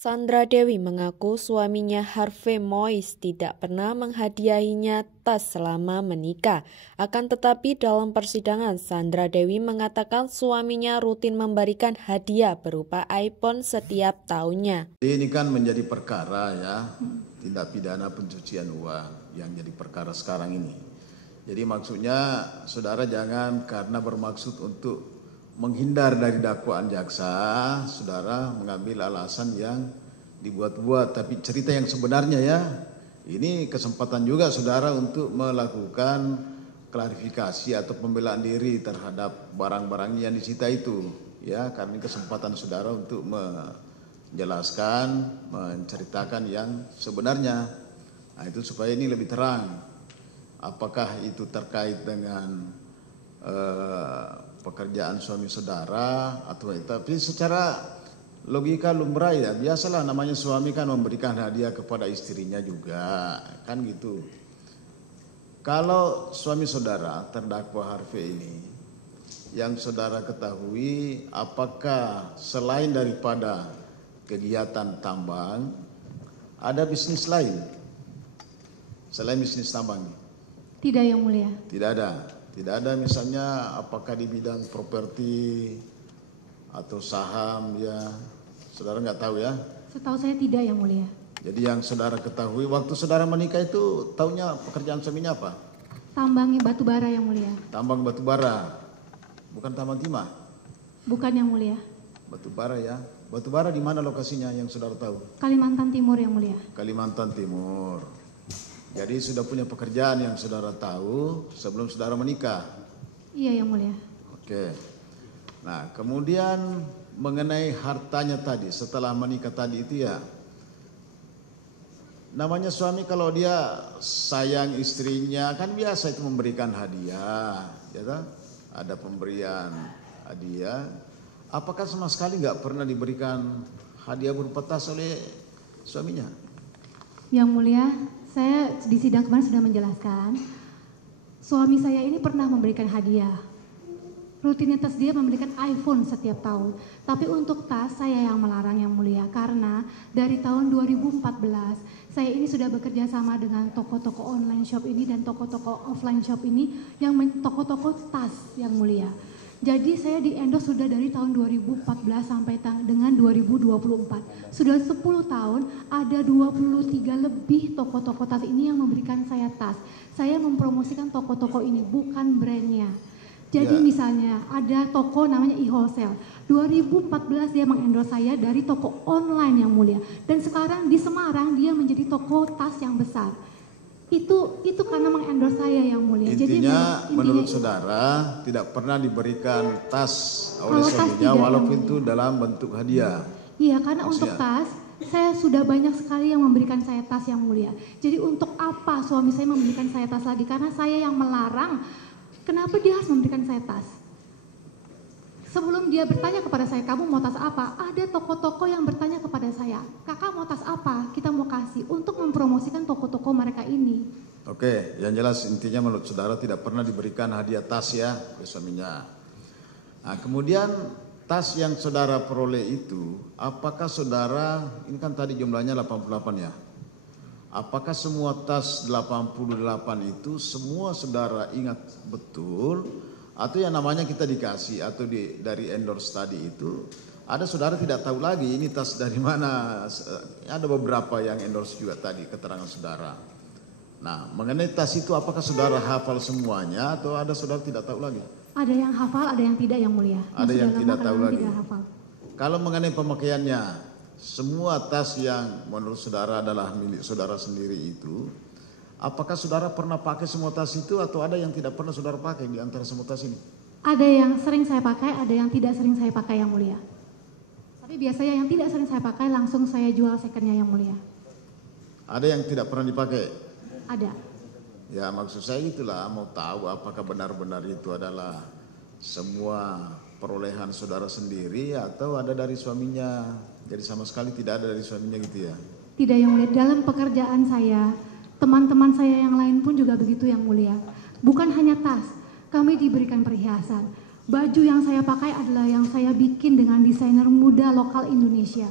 Sandra Dewi mengaku suaminya Harvey Mois tidak pernah menghadiahinya tas selama menikah. Akan tetapi dalam persidangan, Sandra Dewi mengatakan suaminya rutin memberikan hadiah berupa iPhone setiap tahunnya. Ini kan menjadi perkara ya, tindak pidana pencucian uang yang jadi perkara sekarang ini. Jadi maksudnya saudara jangan karena bermaksud untuk menghindar dari dakwaan jaksa, saudara mengambil alasan yang dibuat-buat. Tapi cerita yang sebenarnya ya, ini kesempatan juga saudara untuk melakukan klarifikasi atau pembelaan diri terhadap barang-barang yang disita itu. Ya, karena ini kesempatan saudara untuk menjelaskan, menceritakan yang sebenarnya. Nah, itu supaya ini lebih terang. Apakah itu terkait dengan pekerjaan suami saudara atau itu, tapi secara logika lumrah ya, biasalah namanya suami kan memberikan hadiah kepada istrinya juga, kan gitu. Kalau suami saudara terdakwa Harvey ini, yang saudara ketahui, apakah selain daripada kegiatan tambang, ada bisnis lain selain bisnis tambang? Tidak, Yang Mulia. Tidak ada. Tidak ada misalnya apakah di bidang properti atau saham ya, saudara nggak tahu ya? Setahu saya tidak, Yang Mulia. Jadi yang saudara ketahui waktu saudara menikah itu tahunya pekerjaan suaminya apa? Tambang batu bara, Yang Mulia. Tambang batu bara, bukan tambang timah? Bukan, Yang Mulia. Batu bara ya. Batu bara di mana lokasinya yang saudara tahu? Kalimantan Timur, Yang Mulia. Kalimantan Timur. Jadi sudah punya pekerjaan yang saudara tahu sebelum saudara menikah? Iya, Yang Mulia. Oke. Nah, kemudian mengenai hartanya tadi, setelah menikah tadi itu ya, namanya suami kalau dia sayang istrinya kan biasa itu memberikan hadiah, ya kan? Ada pemberian hadiah. Apakah sama sekali nggak pernah diberikan hadiah berupa tas oleh suaminya? Yang Mulia, saya di sidang kemarin sudah menjelaskan, suami saya ini pernah memberikan hadiah. Rutinitas dia memberikan iPhone setiap tahun. Tapi untuk tas saya yang melarang, Yang Mulia, karena dari tahun 2014 saya ini sudah bekerja sama dengan toko-toko online shop ini dan toko-toko offline shop ini yang toko-toko tas, Yang Mulia. Jadi saya di endorse sudah dari tahun 2014 sampai dengan 2024. Sudah 10 tahun ada 23 lebih toko-toko tas ini yang memberikan saya tas. Saya mempromosikan toko-toko ini, bukan brandnya. Jadi misalnya ada toko namanya e-wholesale. 2014 dia mengendorse saya dari toko online, Yang Mulia. Dan sekarang di Semarang dia menjadi toko tas yang besar. Itu karena mengendorse saya, Yang Mulia. Intinya menurut saudara tidak pernah diberikan tas oleh suaminya walaupun itu dalam bentuk hadiah. Iya, karena maksudnya, untuk tas saya sudah banyak sekali yang memberikan saya tas, Yang Mulia. Jadi untuk apa suami saya memberikan saya tas lagi? Karena saya yang melarang. Kenapa dia harus memberikan saya tas? Sebelum dia bertanya kepada saya, kamu mau tas apa? Ada toko-toko yang bertanya kepada saya, kakak mau tas apa? Kita mau kasih untuk mempromosikan toko-toko mereka ini. Oke, yang jelas intinya menurut saudara tidak pernah diberikan hadiah tas ya ke suaminya. Nah, kemudian tas yang saudara peroleh itu, apakah saudara, ini kan tadi jumlahnya 88 ya. Apakah semua tas 88 itu semua saudara ingat betul? Atau yang namanya kita dikasih atau dari endorse tadi itu ada saudara tidak tahu lagi ini tas dari mana. Ada beberapa yang endorse juga tadi keterangan saudara. Nah, mengenai tas itu apakah saudara hafal semuanya atau ada saudara tidak tahu lagi? Ada yang hafal, ada yang tidak, Yang Mulia. Ada yang tidak tahu lagi. Tidak. Kalau mengenai pemakaiannya, semua tas yang menurut saudara adalah milik saudara sendiri itu, apakah saudara pernah pakai semua tas itu atau ada yang tidak pernah saudara pakai di antara semua tas ini? Ada yang sering saya pakai, ada yang tidak sering saya pakai, Yang Mulia. Tapi biasanya yang tidak sering saya pakai langsung saya jual secondnya, Yang Mulia. Ada yang tidak pernah dipakai? Ada. Ya maksud saya itulah, mau tahu apakah benar-benar itu adalah semua perolehan saudara sendiri atau ada dari suaminya. Jadi sama sekali tidak ada dari suaminya gitu ya? Tidak, Yang Mulia. Dalam pekerjaan saya, teman-teman saya yang lain pun juga begitu, Yang Mulia. Bukan hanya tas, kami diberikan perhiasan. Baju yang saya pakai adalah yang saya bikin dengan desainer muda lokal Indonesia.